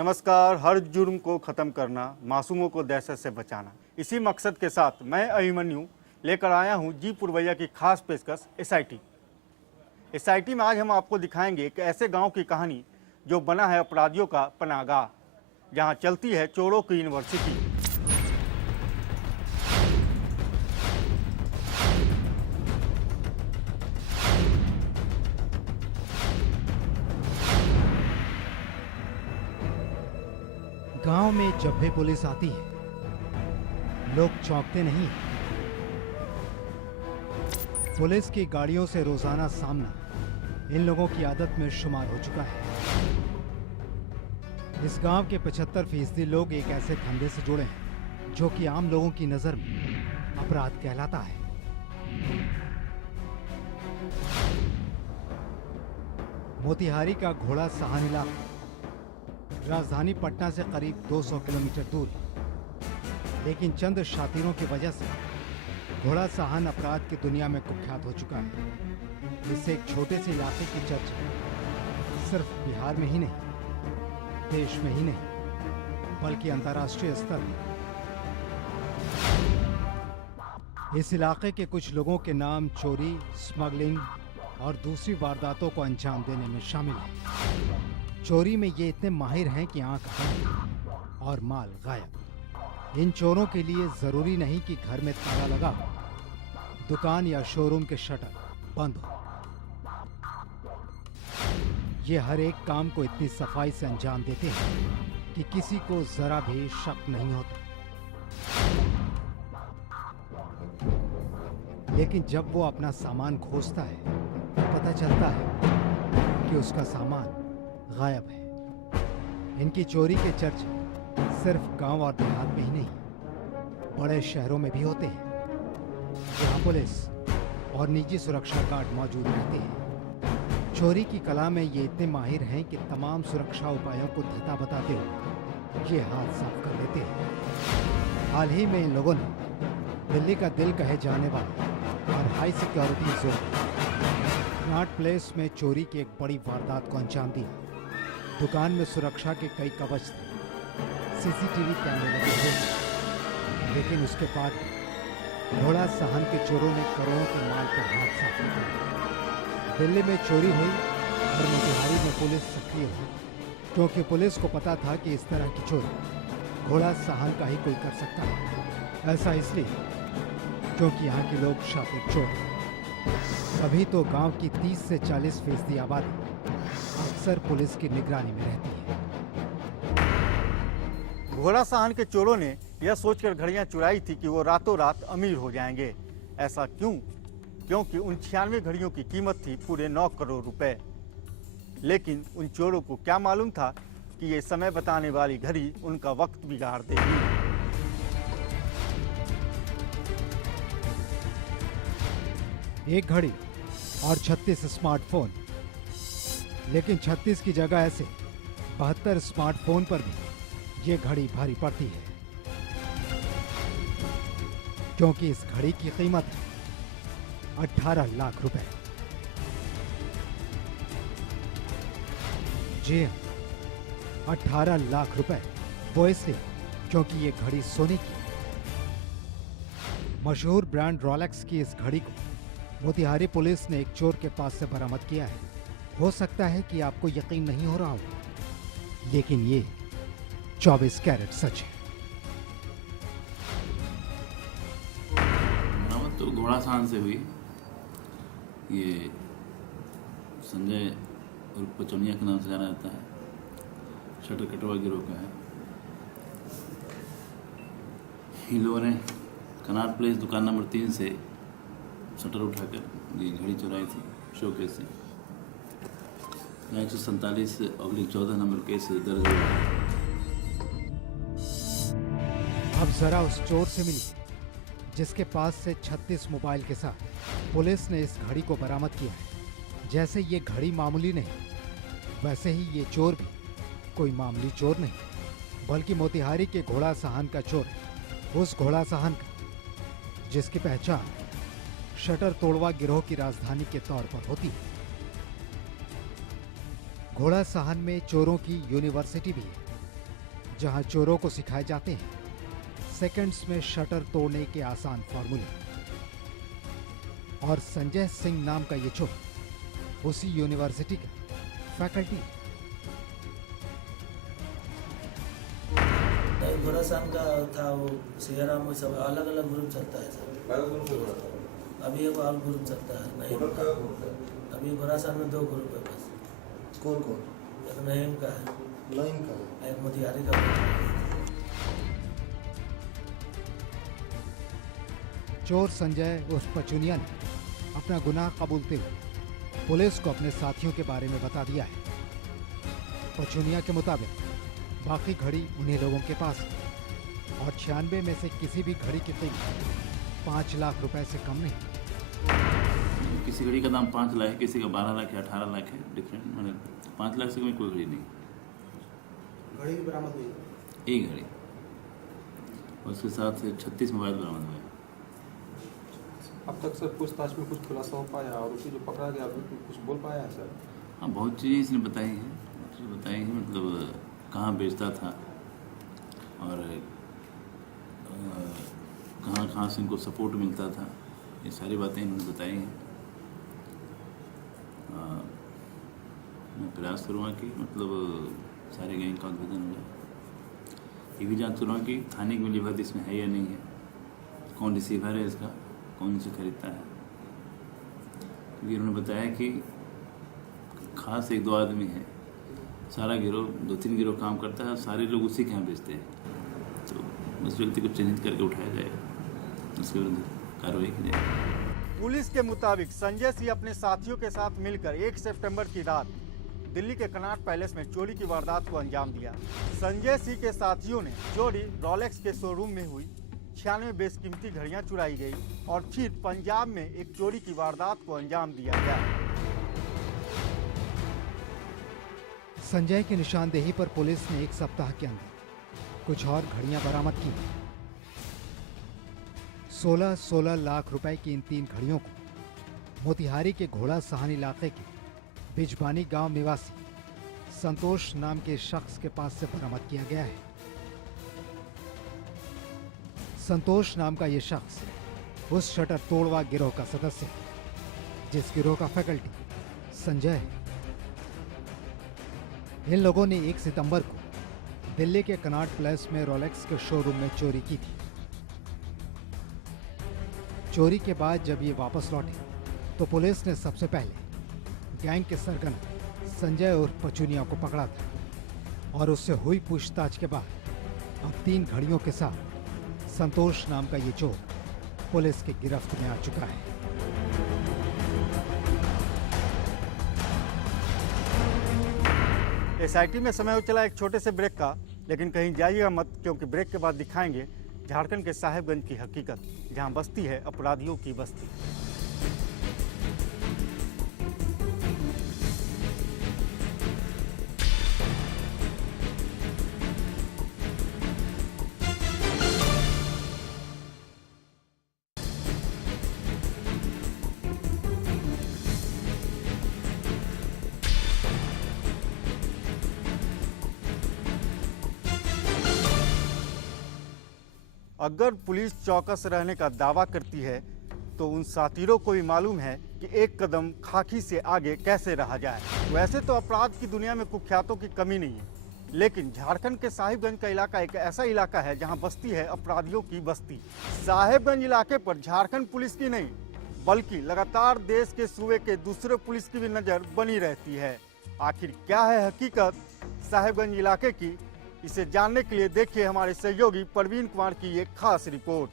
नमस्कार। हर जुर्म को ख़त्म करना, मासूमों को दहशत से बचाना, इसी मकसद के साथ मैं अभिमन्यु लेकर आया हूं जी पुरवैया की खास पेशकश एसआईटी। एसआईटी में आज हम आपको दिखाएंगे एक ऐसे गांव की कहानी जो बना है अपराधियों का पनाहगाह, जहां चलती है चोरों की यूनिवर्सिटी। गांव में जब भी पुलिस आती है लोग चौंकते नहीं हैं। पुलिस की गाड़ियों से रोजाना सामना इन लोगों की आदत में शुमार हो चुका है। इस गांव के 75% लोग एक ऐसे धंधे से जुड़े हैं जो कि आम लोगों की नजर में अपराध कहलाता है। मोतिहारी का घोड़ा साहन इलाका राजधानी पटना से करीब 200 किलोमीटर दूर, लेकिन चंद शातिरों की वजह से घोड़ा साहन अपराध की दुनिया में कुख्यात हो चुका है। इससे एक छोटे से इलाके की चर्चा सिर्फ बिहार में ही नहीं, देश में ही नहीं, बल्कि अंतर्राष्ट्रीय स्तर पर। इस इलाके के कुछ लोगों के नाम चोरी, स्मगलिंग और दूसरी वारदातों को अंजाम देने में शामिल है। चोरी में ये इतने माहिर हैं कि आंख बंद और माल गायब। इन चोरों के लिए जरूरी नहीं कि घर में ताला लगा हो, दुकान या शोरूम के शटर बंद हो। ये हर एक काम को इतनी सफाई से अंजाम देते हैं कि किसी को जरा भी शक नहीं होता। लेकिन जब वो अपना सामान खोजता है तो पता चलता है कि उसका सामान गायब है। इनकी चोरी के चर्चे सिर्फ गांव और देहात में ही नहीं, बड़े शहरों में भी होते हैं, जहां पुलिस और निजी सुरक्षा गार्ड मौजूद रहते हैं। चोरी की कला में ये इतने माहिर हैं कि तमाम सुरक्षा उपायों को धता बताते हुए ये हाथ साफ कर देते हैं। हाल ही में इन लोगों ने दिल्ली का दिल कहे जाने वाला और high security zone Connaught place में चोरी की एक बड़ी वारदात को अंजाम दिया। दुकान में सुरक्षा के कई कवच थे, सीसीटीवी कैमरे लगे थे, लेकिन उसके बाद घोड़ा साहन के चोरों ने करोड़ों के माल पर हाथ साफ किया। दिल्ली में चोरी हुई और मोतिहारी में पुलिस सक्रिय हुई, क्योंकि पुलिस को पता था कि इस तरह की चोरी घोड़ा साहन का ही कोई कर सकता है। ऐसा इसलिए क्योंकि यहाँ के लोग शातिर चोर हैं। अभी तो गांव की 30 से 40% आबादी अक्सर पुलिस की निगरानी में रहती है। घोड़ा साहन के चोरों ने यह सोचकर घड़ियां चुराई थी कि वो रातों रात अमीर हो जाएंगे। ऐसा क्यों? क्योंकि उन 96 घड़ियों की कीमत थी पूरे 9 करोड़ रुपए। लेकिन उन चोरों को क्या मालूम था कि ये समय बताने वाली घड़ी उनका वक्त बिगाड़ देगी। एक घड़ी और 36 स्मार्टफोन, लेकिन 36 की जगह ऐसे 72 स्मार्टफोन पर भी ये घड़ी भारी पड़ती है, क्योंकि इस घड़ी की कीमत है 18 लाख रुपए। जी हाँ, 18 लाख रुपए। वो इसलिए क्योंकि ये घड़ी सोने की है। मशहूर ब्रांड रोलेक्स की इस घड़ी को मोतिहारी पुलिस ने एक चोर के पास से बरामद किया है। हो सकता है कि आपको यकीन नहीं हो रहा हो, लेकिन ये 24 कैरेट सच है। बरामद तो घोड़ा साहन से हुई। ये संजय उर्फ पचौनिया के नाम से जाना जाता है, शटर कटवा गिरोह का है। इन लोगों ने कनॉट प्लेस दुकान नंबर 3 से शटर उठाकर ये घड़ी चुराई थी शोकेस से। 147/14 नंबर केस दर्ज हुआ। अब जरा उस चोर से मिली जिसके पास से 36 मोबाइल के साथ पुलिस ने इस घड़ी को बरामद किया है। जैसे ये घड़ी मामूली नहीं, वैसे ही ये चोर भी कोई मामूली चोर नहीं, बल्कि मोतिहारी के घोड़ा साहन का चोर है। उस घोड़ा साहन का जिसकी पहचान शटर तोड़वा गिरोह की राजधानी के तौर पर होती है। घोड़ा साहन में चोरों की यूनिवर्सिटी भी है। जहां चोरों को सिखाए जाते हैं सेकंड्स में शटर तोड़ने के आसान फॉर्मूले। और संजय सिंह नाम का ये चोर उसी यूनिवर्सिटी का फैकल्टी है। घोड़ासान का था वो सियाराम, वो सब अलग अलग ग्रुप चलता है सर। अभी एक और ग्रुप चलता है नहीं, अभी घोड़ासान में 2 ग्रुप है बस। कौन कौन? एक नईम का है, लाइन का है। एक मोतिहारी का है। चोर संजय उर्फ पचुनिया ने अपना गुनाह कबूलते हुए पुलिस को अपने साथियों के बारे में बता दिया है। पचुनिया के मुताबिक बाकी घड़ी उन्हीं लोगों के पास है और 96 में से किसी भी घड़ी की कीमत 5 लाख रुपए से कम नहीं। किसी घड़ी का दाम 5 लाख है, किसी का 12 लाख है, 18 लाख है, डिफरेंट। मैंने 5 लाख से कोई घड़ी नहीं। घड़ी भी बरामद हुई। एक घड़ी, उसके साथ 36 मोबाइल बरामद हुए। अब तक सर पूछताछ में कुछ खुलासा हो पाया? आरोपी जो पकड़ा गया अभी कुछ बोल पाया है सर? हाँ, बहुत चीज़ें इसने बताई हैं, मतलब कहाँ बेचता था और कहाँ कहाँ से इनको सपोर्ट मिलता था, ये सारी बातें इन्होंने बताई हैं। मैं प्रयास करूँगा कि मतलब सारे गैंग का उद्भेदन हो जाए। ये भी जांच करूँगा कि थाने की मिलीभगत इसमें है या नहीं है, कौन रिसीवर है इसका, कौन से खरीदता है। क्योंकि उन्होंने बताया कि खास 1-2 आदमी है, सारा गिरोह 2-3 गिरोह काम करता है, सारे लोग उसी के यहाँ बेचते हैं। तो उस व्यक्ति को चिन्हित करके उठाया जाएगा, उसके विरुद्ध कार्रवाई की जाएगी। पुलिस के मुताबिक संजय सिंह अपने साथियों के साथ मिलकर 1 सितंबर की रात दिल्ली के कनॉट पैलेस में चोरी की वारदात को अंजाम दिया। संजय सिंह के साथियों ने चोरी रोलेक्स के शोरूम में हुई, 96 बेशकीमती घड़ियां चुराई गई और फिर पंजाब में एक चोरी की वारदात को अंजाम दिया गया। संजय की निशानदेही पर पुलिस ने 1 सप्ताह के अंदर कुछ और घड़ियां बरामद की। 16 लाख रुपए की इन 3 घड़ियों को मोतिहारी के घोड़ा सहान इलाके के बिजबानी गांव निवासी संतोष नाम के शख्स के पास से बरामद किया गया है। संतोष नाम का यह शख्स उस शटर तोड़वा गिरोह का सदस्य है जिस गिरोह का फैकल्टी संजय है। इन लोगों ने 1 सितंबर को दिल्ली के कनॉट पैलेस में रोलेक्स के शोरूम में चोरी की थी। चोरी के बाद जब ये वापस लौटे तो पुलिस ने सबसे पहले गैंग के सरगना संजय और पचुनिया को पकड़ा था और उससे हुई पूछताछ के बाद अब 3 घड़ियों के साथ संतोष नाम का ये चोर पुलिस की गिरफ्त में आ चुका है। एसआईटी में समय हो चला एक छोटे से ब्रेक का, लेकिन कहीं जाइएगा मत, क्योंकि ब्रेक के बाद दिखाएंगे झारखंड के साहेबगंज की हकीकत, जहां बस्ती है अपराधियों की बस्ती। अगर पुलिस चौकस रहने का दावा करती है तो उन साथीरों को भी मालूम है कि एक कदम खाकी से आगे कैसे रहा जाए। वैसे तो अपराध की दुनिया में कुख्यातों की कमी नहीं है, लेकिन झारखंड के साहिबगंज का इलाका एक ऐसा इलाका है जहां बस्ती है अपराधियों की बस्ती। साहिबगंज इलाके पर झारखंड पुलिस की नहीं बल्कि लगातार देश के सूबे के दूसरे पुलिस की भी नज़र बनी रहती है। आखिर क्या है हकीकत साहिबगंज इलाके की, इसे जानने के लिए देखिए हमारे सहयोगी प्रवीण कुमार की एक खास रिपोर्ट।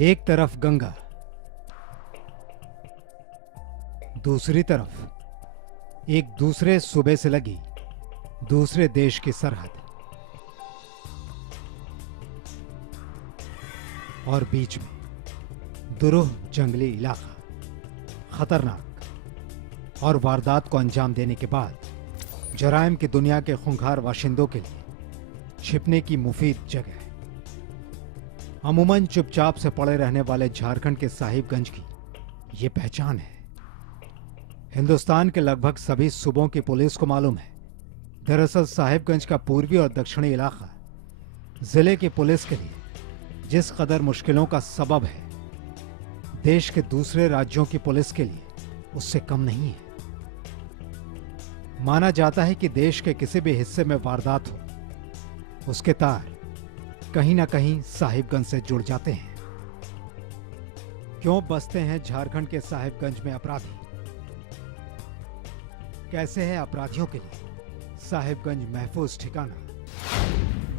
एक तरफ गंगा, दूसरी तरफ एक दूसरे सूबे से लगी दूसरे देश की सरहद, और बीच में दुरूह जंगली इलाका, खतरनाक और वारदात को अंजाम देने के बाद जराइम की दुनिया के खूंखार बाशिंदों के लिए छिपने की मुफीद जगह है। अमूमन चुपचाप से पड़े रहने वाले झारखंड के साहिबगंज की ये पहचान है। हिंदुस्तान के लगभग सभी सूबों की पुलिस को मालूम है, दरअसल साहिबगंज का पूर्वी और दक्षिणी इलाका जिले की पुलिस के लिए जिस कदर मुश्किलों का सबब है, देश के दूसरे राज्यों की पुलिस के लिए उससे कम नहीं है। माना जाता है कि देश के किसी भी हिस्से में वारदात हो, उसके तार कहीं ना कहीं साहिबगंज से जुड़ जाते हैं। क्यों बसते हैं झारखंड के साहिबगंज में अपराधी? कैसे है अपराधियों के लिए साहिबगंज महफूज ठिकाना?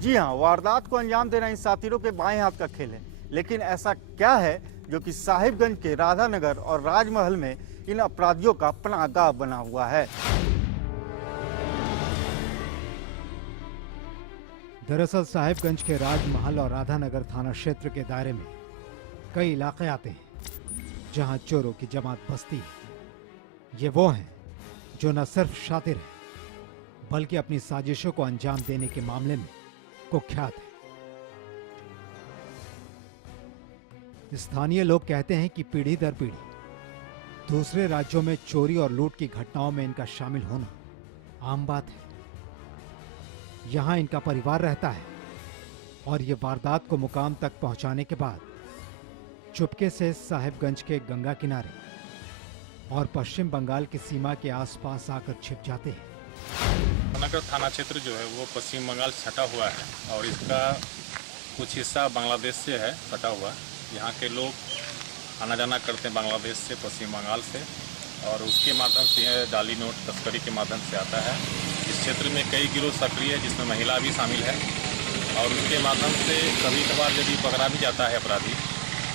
जी हाँ, वारदात को अंजाम देना इन साथीरों के बाएं हाथ का खेल है, लेकिन ऐसा क्या है जो कि साहिबगंज के राधानगर और राजमहल में इन अपराधियों का पनाहगाह बना हुआ है? दरअसल साहिबगंज के राजमहल और राधानगर थाना क्षेत्र के दायरे में कई इलाके आते हैं जहां चोरों की जमात बसती है। ये वो हैं जो न सिर्फ शातिर हैं, बल्कि अपनी साजिशों को अंजाम देने के मामले में कुख्यात है। स्थानीय लोग कहते हैं कि पीढ़ी दर पीढ़ी दूसरे राज्यों में चोरी और लूट की घटनाओं में इनका शामिल होना आम बात है। यहां इनका परिवार रहता है और ये वारदात को मुकाम तक पहुंचाने के बाद चुपके से साहिबगंज के गंगा किनारे और पश्चिम बंगाल की सीमा के आसपास आकर छिप जाते हैं। नगर थाना क्षेत्र जो है वो पश्चिम बंगाल से सटा हुआ है और इसका कुछ हिस्सा बांग्लादेश से है सटा हुआ। यहाँ के लोग आना जाना करते हैं बांग्लादेश से, पश्चिम बंगाल से, और उसके माध्यम से यह जाली नोट तस्करी के माध्यम से आता है। इस क्षेत्र में कई गिरोह सक्रिय है जिसमें महिला भी शामिल है और उसके माध्यम से कभी कभार यदि पकड़ा भी जाता है अपराधी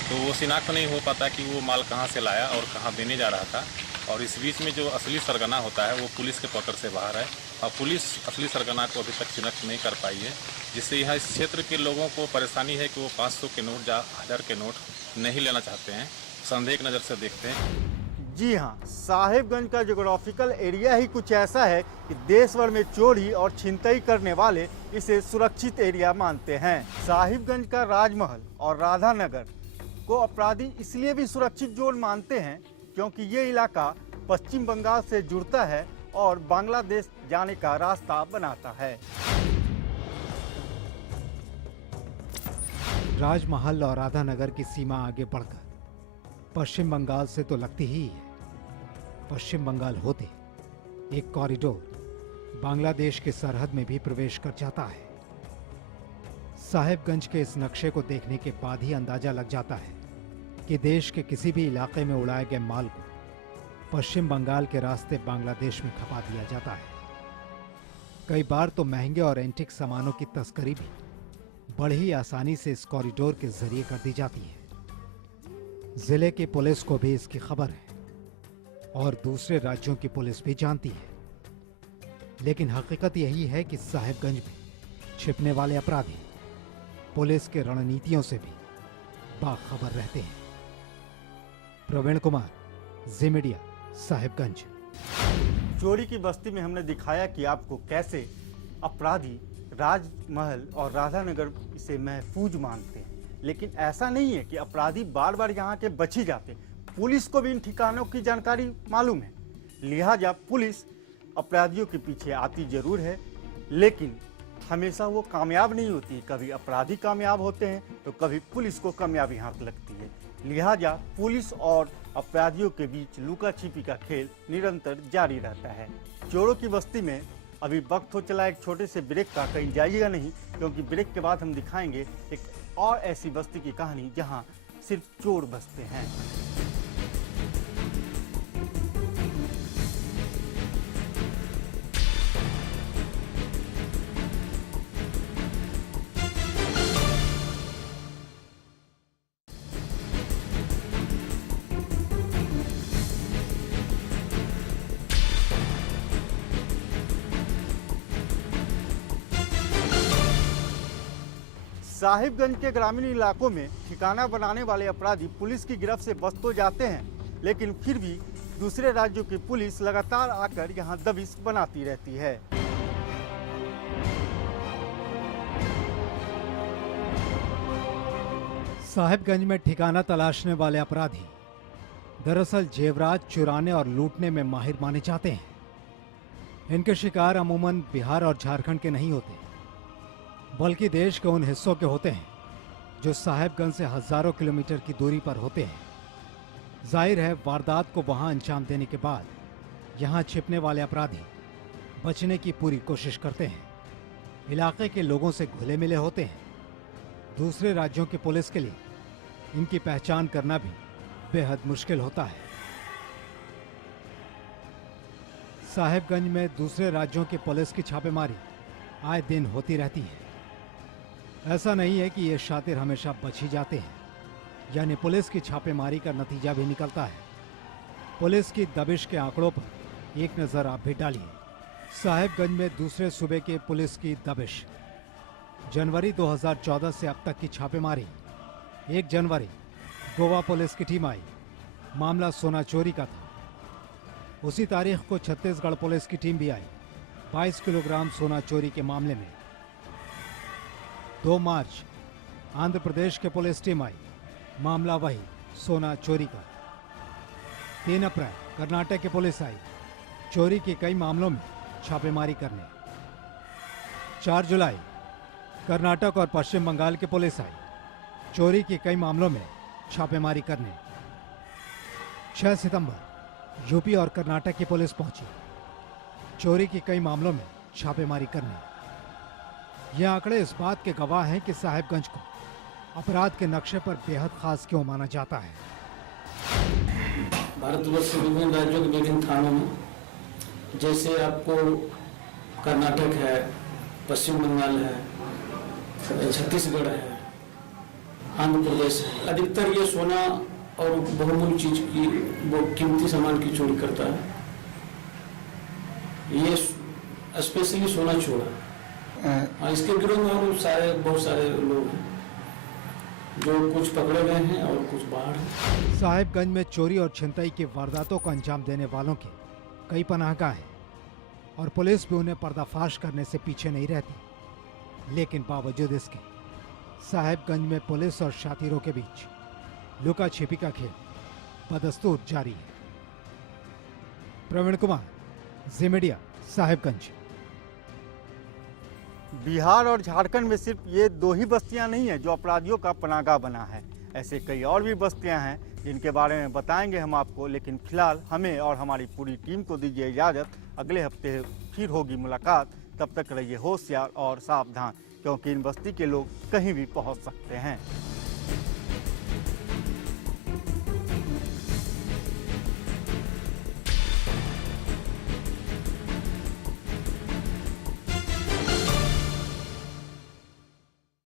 तो वो शिनाख्त नहीं हो पाता कि वो माल कहाँ से लाया और कहाँ देने जा रहा था। और इस बीच में जो असली सरगना होता है वो पुलिस के पकड़ से बाहर है और पुलिस असली सरगना को अभी तक शिनाख्त नहीं कर पाई है, जिससे यहाँ इस क्षेत्र के लोगों को परेशानी है कि वो 500 के नोट या 1000 के नोट नहीं लेना चाहते हैं, संदेह की नज़र से देखते हैं। जी हाँ, साहिबगंज का ज्योग्राफिकल एरिया ही कुछ ऐसा है कि देश भर में चोरी और छिनतई करने वाले इसे सुरक्षित एरिया मानते हैं। साहिबगंज का राजमहल और राधानगर को अपराधी इसलिए भी सुरक्षित जोन मानते हैं क्योंकि ये इलाका पश्चिम बंगाल से जुड़ता है और बांग्लादेश जाने का रास्ता बनाता है। राजमहल और राधानगर की सीमा आगे बढ़कर पश्चिम बंगाल से तो लगती ही है। पश्चिम बंगाल होते एक कॉरिडोर बांग्लादेश के सरहद में भी प्रवेश कर जाता है। साहिबगंज के इस नक्शे को देखने के बाद ही अंदाजा लग जाता है कि देश के किसी भी इलाके में उड़ाए गए माल को पश्चिम बंगाल के रास्ते बांग्लादेश में खपा दिया जाता है। कई बार तो महंगे और एंटीक सामानों की तस्करी भी बड़ी ही आसानी से इस कॉरिडोर के जरिए कर दी जाती है। जिले की पुलिस को भी इसकी खबर है और दूसरे राज्यों की पुलिस भी जानती है, लेकिन हकीकत यही है कि साहिबगंज में छिपने वाले अपराधी पुलिस के रणनीतियों से भी बाखबर रहते हैं। प्रवीण कुमार, जी मीडिया, साहिबगंज। चोरी की बस्ती में हमने दिखाया कि आपको कैसे अपराधी राजमहल और राधानगर इसे महफूज मानते हैं, लेकिन ऐसा नहीं है कि अपराधी बार बार यहाँ के बच ही जाते। पुलिस को भी इन ठिकानों की जानकारी मालूम है, लिहाजा पुलिस अपराधियों के पीछे आती जरूर है, लेकिन हमेशा वो कामयाब नहीं होती। कभी अपराधी कामयाब होते हैं तो कभी पुलिस को कामयाबी हाथ लगती है। लिहाजा पुलिस और अपराधियों के बीच लुका छिपी का खेल निरंतर जारी रहता है। चोरों की बस्ती में अभी वक्त हो चला एक छोटे से ब्रेक का, कहीं जाइएगा नहीं, क्योंकि ब्रेक के बाद हम दिखाएंगे एक और ऐसी बस्ती की कहानी जहां सिर्फ चोर बसते हैं। साहिबगंज के ग्रामीण इलाकों में ठिकाना बनाने वाले अपराधी पुलिस की गिरफ्त से बच तो जाते हैं, लेकिन फिर भी दूसरे राज्यों की पुलिस लगातार आकर यहां दबिश बनाती रहती है। साहिबगंज में ठिकाना तलाशने वाले अपराधी दरअसल जेवरात चुराने और लूटने में माहिर माने जाते हैं। इनके शिकार अमूमन बिहार और झारखंड के नहीं होते, बल्कि देश के उन हिस्सों के होते हैं जो साहेबगंज से हजारों किलोमीटर की दूरी पर होते हैं। जाहिर है, वारदात को वहां अंजाम देने के बाद यहां छिपने वाले अपराधी बचने की पूरी कोशिश करते हैं। इलाके के लोगों से घुले मिले होते हैं। दूसरे राज्यों की पुलिस के लिए इनकी पहचान करना भी बेहद मुश्किल होता है। साहेबगंज में दूसरे राज्यों की पुलिस की छापेमारी आए दिन होती रहती है। ऐसा नहीं है कि ये शातिर हमेशा बच ही जाते हैं, यानी पुलिस की छापेमारी का नतीजा भी निकलता है। पुलिस की दबिश के आंकड़ों पर एक नजर आप भी डालिए। साहेबगंज में दूसरे सूबे के पुलिस की दबिश। जनवरी 2014 से अब तक की छापेमारी। 1 जनवरी गोवा पुलिस की टीम आई, मामला सोना चोरी का था। उसी तारीख को छत्तीसगढ़ पुलिस की टीम भी आई, 22 किलोग्राम सोना चोरी के मामले में। 2 मार्च आंध्र प्रदेश के पुलिस टीम आई, मामला वही सोना चोरी का। 3 अप्रैल कर्नाटक की पुलिस आई, चोरी के कई मामलों में छापेमारी करने। 4 जुलाई कर्नाटक और पश्चिम बंगाल की पुलिस आई, चोरी के कई मामलों में छापेमारी करने। 6 सितंबर यूपी और कर्नाटक की पुलिस पहुंची, चोरी के कई मामलों में छापेमारी करने। ये आंकड़े इस बात के गवाह हैं कि साहेबगंज को अपराध के नक्शे पर बेहद खास क्यों माना जाता है। भारतवर्ष के विभिन्न राज्यों के विभिन्न थानों में, जैसे आपको कर्नाटक है, पश्चिम बंगाल है, छत्तीसगढ़ है, आंध्र प्रदेश है, अधिकतर ये सोना और बहुमूल्य चीज की, वो कीमती सामान की चोरी करता है। ये स्पेशली सोना चोरा। इसके विरोध में और बहुत सारे लोग हैं जो कुछ पकड़े गए हैं और कुछ बाहर हैं। साहेबगंज में चोरी और छिनतई की वारदातों को अंजाम देने वालों के कई पनाहगाह हैं और पुलिस भी उन्हें पर्दाफाश करने से पीछे नहीं रहती। लेकिन बावजूद इसके साहेबगंज में पुलिस और शातिरों के बीच लुका छिपी का खेल बदस्तूर जारी है। प्रवीण कुमार, जी मीडिया, साहेबगंज। बिहार और झारखंड में सिर्फ ये 2 ही बस्तियां नहीं हैं जो अपराधियों का पनाहगाह बना है। ऐसे कई और भी बस्तियां हैं जिनके बारे में बताएंगे हम आपको, लेकिन फिलहाल हमें और हमारी पूरी टीम को दीजिए इजाज़त। अगले हफ्ते फिर होगी मुलाकात। तब तक रहिए होशियार और सावधान, क्योंकि इन बस्ती के लोग कहीं भी पहुंच सकते हैं।